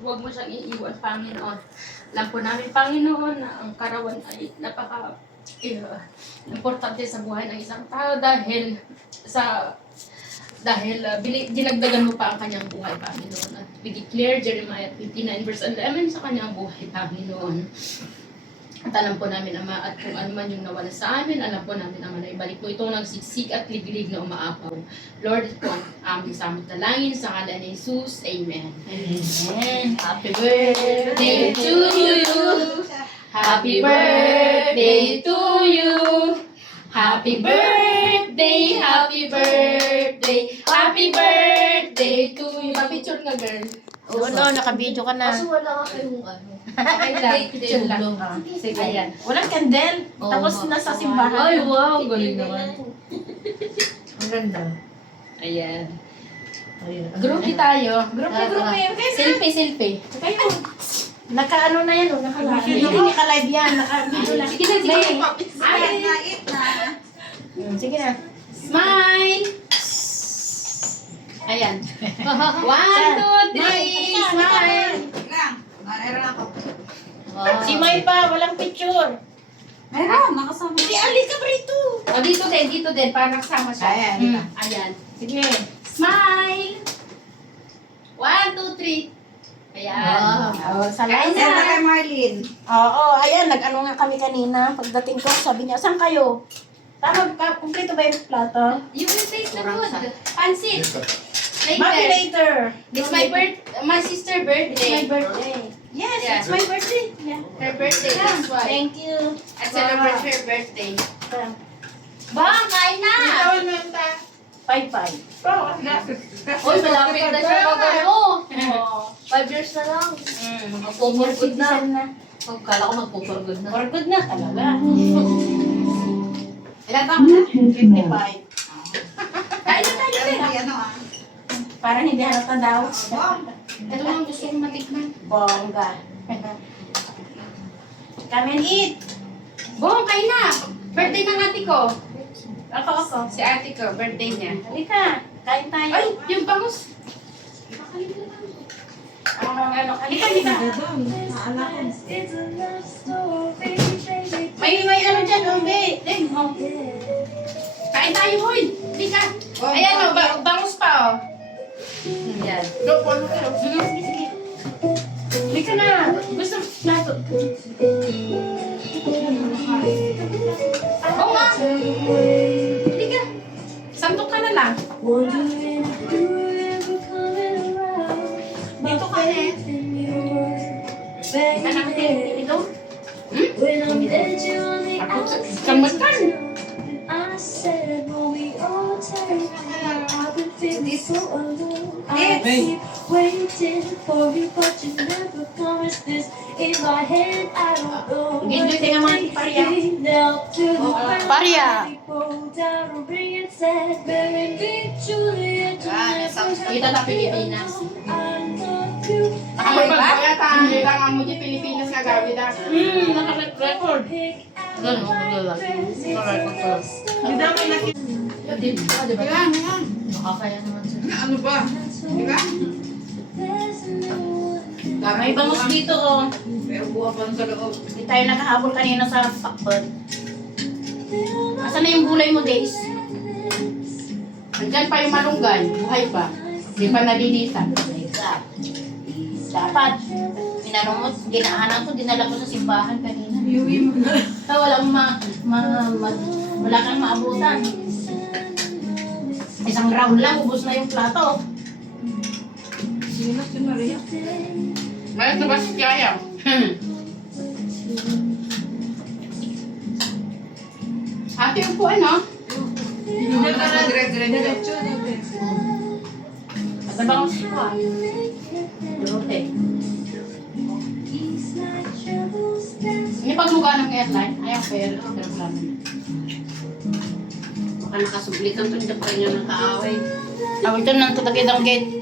Huwag mo siyang iiwan, Panginoon. Alam po namin, Panginoon, na ang karawan ay importante sa buhay ng isang tao dahil dinagdagan mo pa ang kanyang buhay, Panginoon. At we declare Jeremiah 59 verse 11 sa kanyang buhay, Panginoon. At alam po namin, Ama, at kung ano man yung nawala sa amin, alam po namin, Ama, na ibalik mo itong nagsiksik at liglig na umaapaw. Lord, ito ang aming samot na langin sa ngalan ni Jesus. Amen. Amen. Happy birthday to you. Happy birthday to you. Happy birthday, happy birthday, happy birthday to you. Pa-picture nga, girl. Oo, no, naka-video ka na. Kaso wala ka kayong ano. Okay lang, picture lang. Sige. Ayan. Walang candle. Oo, Tapos baka- nasa simbahan. Ay, wow, galing naman. Ang ganda. Ayan. Ayun. Groupie tayo. Grupo yun. Selfie. Kayo. Naka-ano na yan, naka-live. Hindi naka-live yan. Naka-video lang. Sige na, sige na. Sige na. Smile! Ayan. 1, 2, 3, smile! Si May pa, walang picture. Meron, nakasama. Hindi, alis ka pa rito. O, dito din, para kasama siya. Ayan. Ayan. Sige. Smile! 1, 2, 3. Ayan. Oh, Kain salamat. na. Senta kay Marlene. Oo, ayan, nag-ano nga kami kanina. Pagdating ko, sabi niya, saan kayo? Tama, kumpleto ba yung plato? You will taste the food. Pansit. Mati Later. later. It's my sister It's my birthday. birthday. Yes, Yeah. it's my birthday. Yeah. Her birthday, that's why. Thank you. I celebrate her birthday. Wow. Bang, kain na! 5-5. Uy, malapit na siya pag ano. 5 years na lang. Magpupurgod na. Kala ko magpupurgod na. For good na talaga. Ilan taon na? 55. Kain na tayo. Ay, ano ah. Parang hindi halata daw. Ito lang gusto kong matikman. Bongga. Come and eat. Bong, kain na! Birthday ng ate ko. Ako. Si ate ko, birthday niya. Halika. Kain tayo. Ay, yung bangus. Halika. May ano dyan, Ombe. Kain tayo, hoy! Halika. Ayan, bangus pa, oh. Yan. Sige. Halika na. Gusto plato. Oo nga. Halika. Santok ka na lang. Dito ka na. Anak ko, ito. Ako sa kamatan. Enjoy din naman Paria. Paria. Kita na Pilipinas. Ako ba? Kailangan mo di Pilipinas nga gawin na. Naka-record. Hindi naman nakita. Diba? Yan. Makakaya naman siya. Ano ba? Diba? May bangus dito, oh. May ubuha pa sa loob. Hindi tayo nakahabol kanina sa pakbet. Asan na yung gulay mo, Days? Andyan pa yung malunggay. Buhay pa. Hindi pa nalinisan. Dapat. Minanong mo, ginaanan ko, dinala ko sa simbahan kanina. Iuwi mo na. Wala kang maabutan. Isang round lang, ubos na yung plato. Sino si Maria? Mayroon na ba si Kaya? Ate, yung po ano? Diretso. Nagbangon siya ko, ah. Lurote. Hindi pagluga ng airline. Ayaw, pero plano. Baka nakasublit ang tunda pa niya ng kaaway. Tawag ito ng tutagidang gate.